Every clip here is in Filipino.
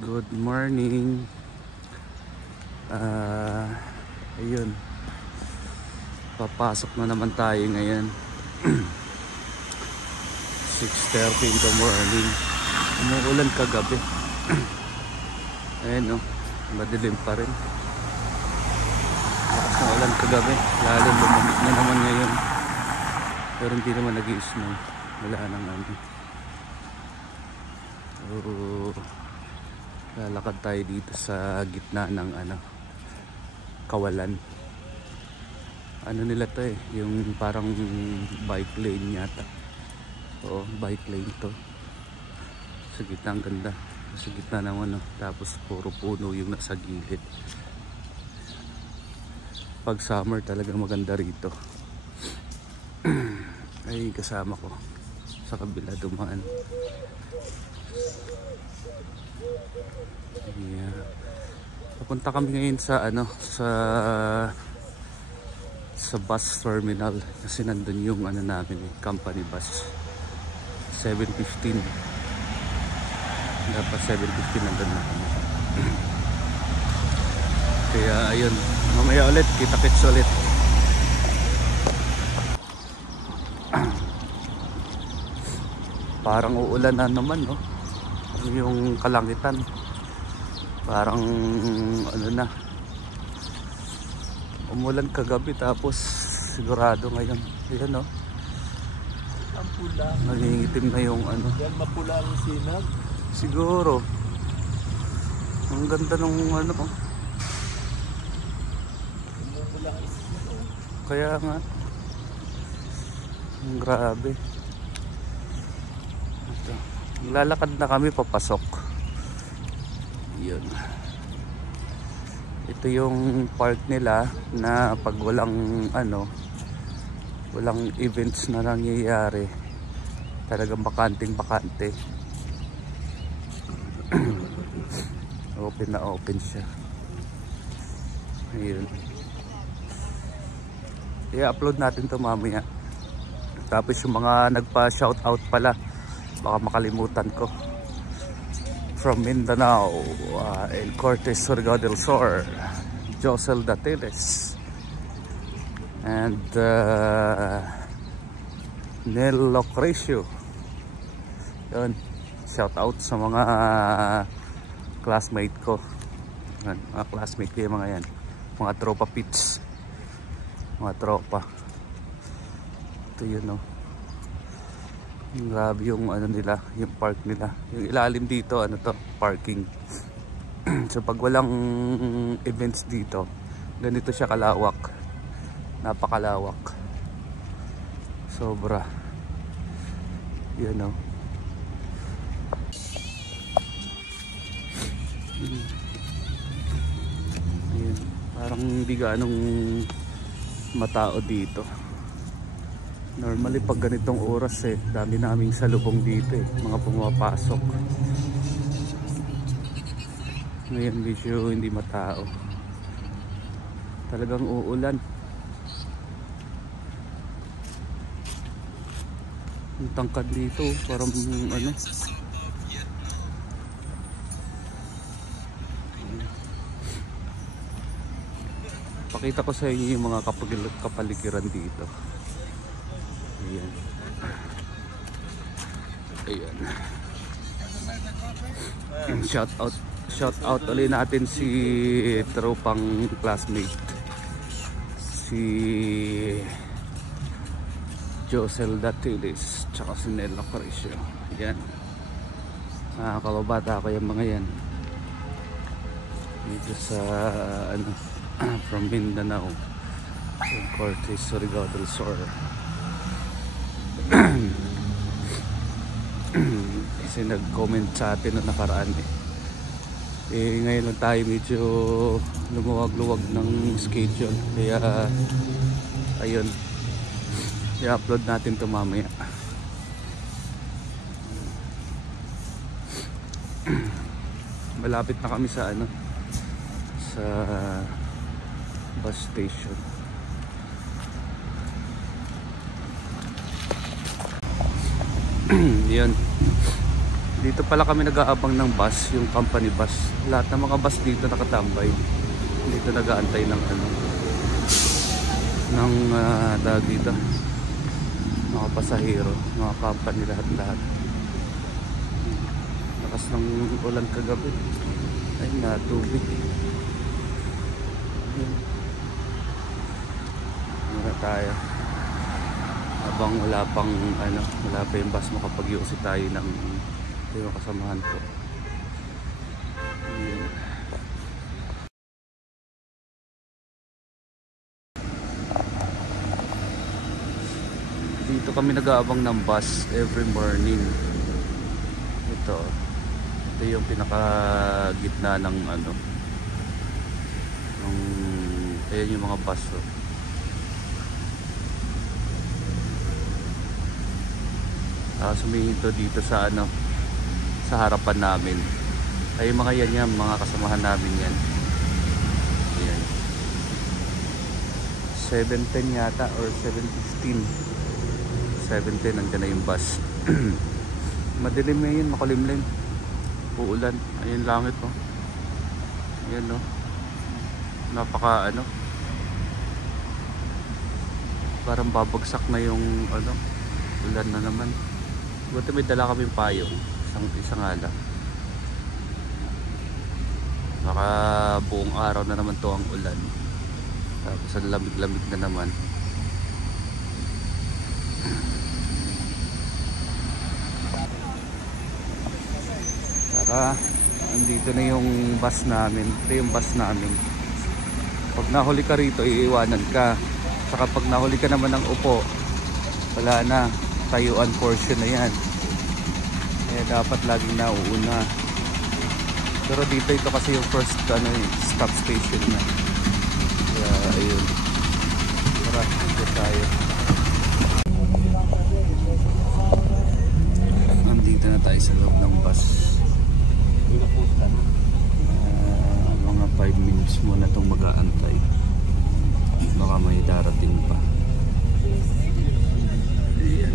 Good morning. Ayun. Papasok na naman tayo ngayon. 6:30 in the morning. Umuulan kagabi. Ayan o. Madilim pa rin. Lakas ng ulan kagabi. Lalo lumamig na naman ngayon. Pero hindi naman nag-i-snow. Wala nang ano. Lalakad tayo dito sa gitna ng kawalan. Ano nila to yung parang bike lane yata. Oo, bike lane to. Sa gitna, ang ganda. Sa gitna naman tapos puro puno yung nasa gilid. Pag summer talaga maganda rito. Ay, kasama ko sa kabila dumaan. Yeah. Papunta kami ngayon sa sa bus terminal kasi nandun yung namin company bus 7:15. Dapat 7:15 nandun na kami. Kaya ayun, mamaya ulit kita-kits ulit. Parang uulan na naman, no? Yung kalangitan parang na umulan kagabi tapos sigurado ngayon. Ayan, no? Ang pula. Nangingitim na yung Yan mapula ang sinag. siguro. Ang ganda nung Umumula ang sinag. kaya nga ang grabe. Ito. Lalakad na kami papasok. Yun. Ito yung park nila na pag walang walang events na nangyayari, talagang bakante. Open na open siya. Ayun. I-upload natin to mamaya. Tapos yung mga nagpa-shoutout pala, baka makalimutan ko. From Mindanao, El Cortes, Surigao del Sur, Josel Datiles, and Nel Locrecio. Yun, shout out sa mga classmate ko. Yan, mga classmate ko yung mga yan, mga tropa pits, mga tropa. Ito yun, no? Grabe yung nila, yung park nila. Yung ilalim dito, parking. So pag walang events dito, ganito siya kalawak. Napakalawak. Sobra. Yun, no? Ayun. Parang hindi ganong matao dito. Normally pag ganitong oras dami naming salubong dito mga pumapasok. Ngayon medyo hindi matao. Talagang uulan. Ang tangkad dito parang Pakita ko sa inyo yung mga kapaligiran dito. Ayan. Ayan. Shout out ulit natin si tropang classmate, si Josel Datiles tsaka si Nel Locrecio. Ayan. Kababata ko yung mga yan dito sa from Mindanao, El Cortes, Surigao del Sur. Kasi nag-comment sa atin na nakaraan ngayon lang tayo medyo lumuwag-luwag ng schedule, kaya ayun, i-upload natin to mamaya. Malapit na kami sa sa bus station. Yun. Dito pala kami nag-aabang ng bus, yung company bus. Lahat ng mga bus dito nakatambay. Dito nag-aantay ng ano, ng tawag dito, mga pasahero, mga company, lahat-lahat. Lakas ng ulan kagabi. Ay, natubig. Muna tayo. Habang wala pang ano, wala pa yung bus, makapag-iusi tayo ng yung kasamahan ko. Dito kami nag-aabang ng bus every morning. Ito yung pinaka gitna ng ano, ayan yung mga bus, oh. Sumihinto dito sa ano, sa harapan namin. Ay mga yan, mga kasamahan namin yan. Ayan. 7:10 yata or 7:15. 7:10 nandiyan na yung bus. Madilim ngayon, makulimlim. Uulan. Ayun langit, oh. Ayan, no. Napaka ano, parang babagsak na yung ano, ulan na naman. Buti may dala kaming payong, isang ala. Baka buong araw na naman to ang ulan. Tapos ang lamig-lamig na naman. Tara, andito na yung bus namin. Ito yung bus namin. Pag nahuli ka rito, iiwanan ka. Saka pag nahuli ka naman ng upo, wala na, tayuan portion na yan. Kaya dapat laging nauuna. Pero dito ito kasi yung first ano, stop station na. Kaya ayun. Tara, dito tayo. Nandito na tayo sa loob ng bus. Mga 5 minutes muna itong mag-aantay. Baka may darating pa. Ayan.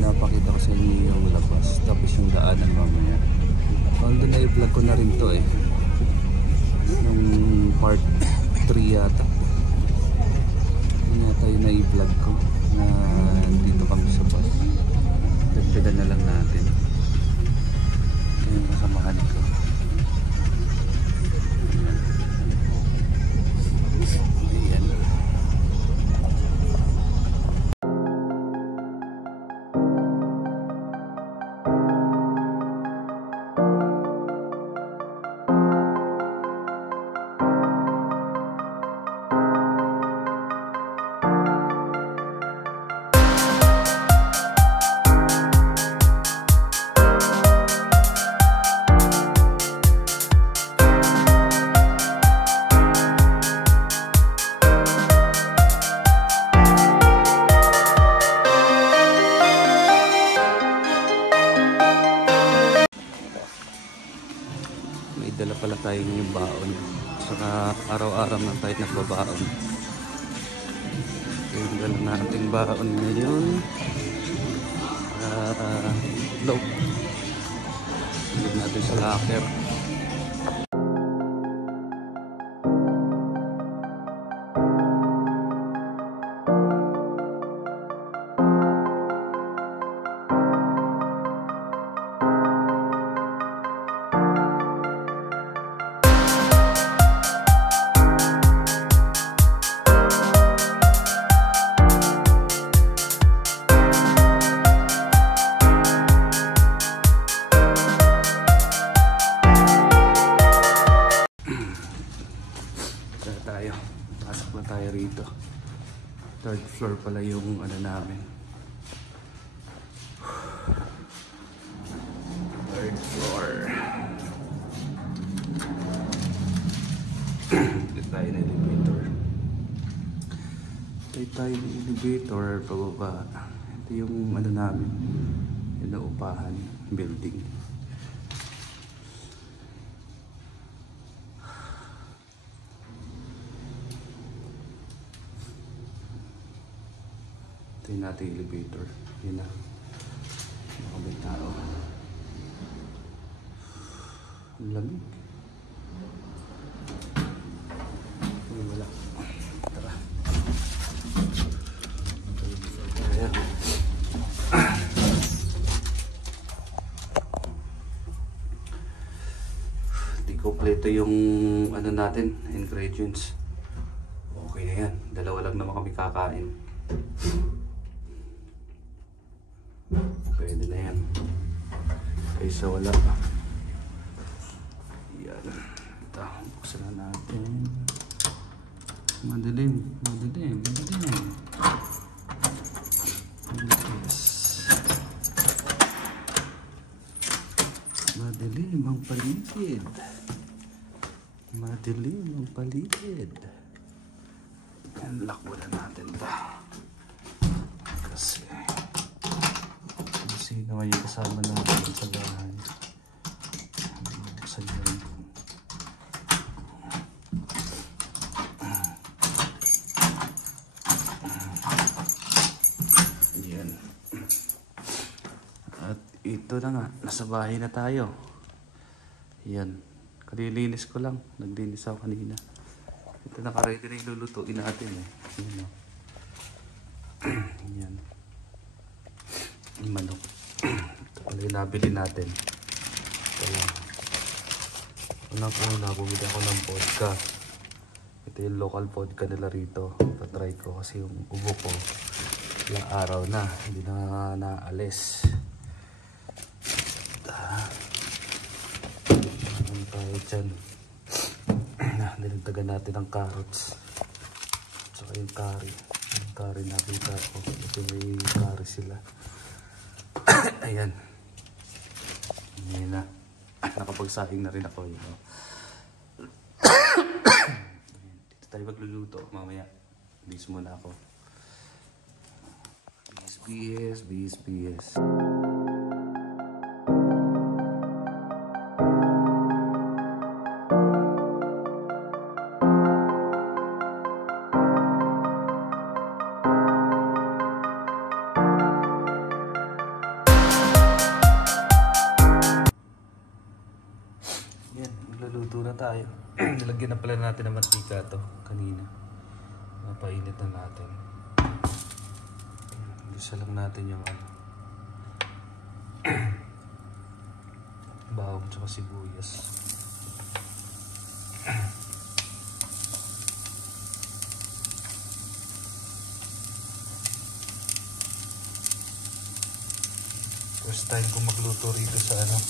Napakita ko sa inyo yung labas, tapos yung daanan mamaya. Although na-vlog ko na rin to eh, yung part 3 yata. Yun yata yung na-vlog ko na dito kami sa bus. Dagdagan na lang natin. Ito yung kasamahan ko. Ayan. May dala pala tayo ng baon. Saka araw-araw na tayo nagbabaon. Ito yung dala nating baon ngayon. Low. Ilog natin sa locker. Tayo, pasok na tayo rito. Third floor pala yung ano namin. Third floor. Dito tayo na elevator. Dito tayo na elevator, pababa. Ito yung ano namin, yung naupahan, building. Ito yung natin elevator. Yun na. Tao. Ang lamig. Uy, wala. Tara. Ayan. Di kompleto yung ano natin, ingredients. Okay na yan. Dalawa lang naman kami kakain. Pwede na yan. Kaysa wala. Yan. Ito, buksan na natin. Madilim. Madilim. Madilim. Yes. Madilim ang paligid. Madilim ang paligid. Yan, lakbo na natin ito. Kasi sino yung kasama natin sa bahay. Buksan yun. Yan. At ito na nga, nasa bahay na tayo. Yan. Kalilinis ko lang. Naglinis ako kanina. Ito naka-ready na ilulutuin natin eh. Yan. Yan. Yung manok. Ito pala yung nabili natin. Ito lang. Unang-una, bumili ako ng vodka. Ito yung local vodka nila rito. Patry ko kasi yung ubo ko ilang araw na. Hindi na naalis. Ano tayo dyan? Nilagdagan natin ang carrots. Saka yung curry. Yung curry nakita ko. Ito may curry sila. Ayan. Ayan na. Nakapagsaing na rin ako. You know. Dito tayo magluluto mamaya. Bis muna ako. BS. Yan, magluluto na tayo. Nilagyan na pala natin ng mantika to kanina. Mapainit na natin. Isa lang natin yung ano. Bawang tsaka sibuyas. First time ko magluto rito sa ano.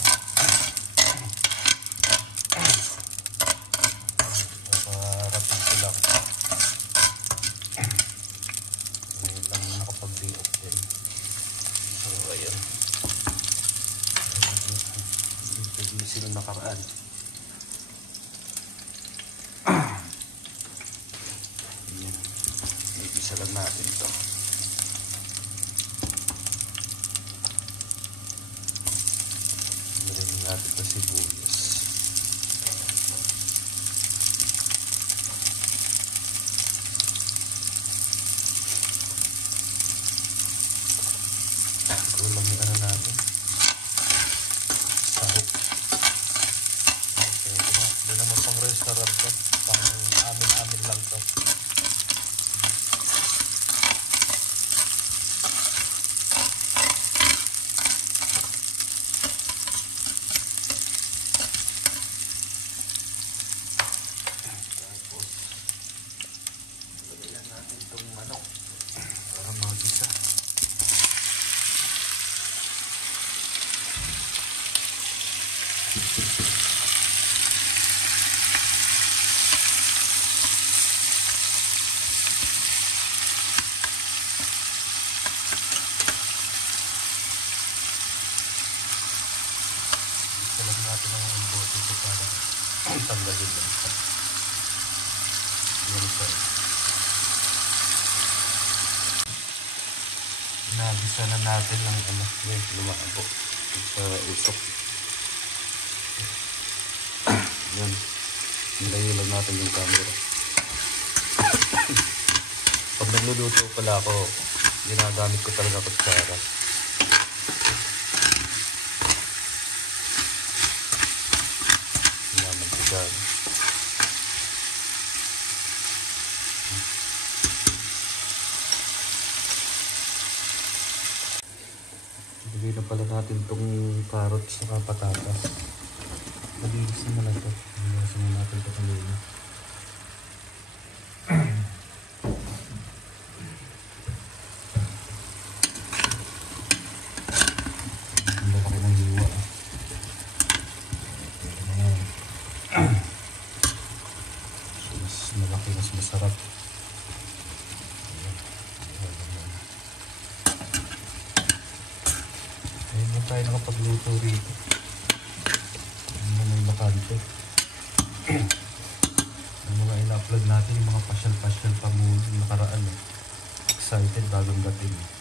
Nakarapin ko lang. Ngayon lang nakapag-day off din. So ayan. Dito sila nakaraan. Ayan. Isa lang natin ito. Nilagyan natin ito sibuyas. Kulang yung ano natin. Sahok. Okay, diba? Hindi naman pang restaurant to. Pang amin-amin lang to. Tapos, lagyan natin itong manok para mag-isa. Salag natin ang bote ito para tanggalin lang ito. Yan ito. Nabisa na natin ng ano. Yan, lumabo sa usok. Yan. Nilayo lang natin yung camera. Pag nagluluto pala ako, ginagamit ko talaga kutsara. dyan. Ilagay na pala natin tong carrots sa patatas. Malinis naman na ito. Malinis naman natin ito kanina. Ang laki ng hiwa. So, mas malaki, mas masarap. Ayun lang tayo nakapagluto rito. Ayun na may bakante. Ang mga ina-upload natin, yung mga pasyal-pasyal pa muna yung nakaraan. Excited bagong dating.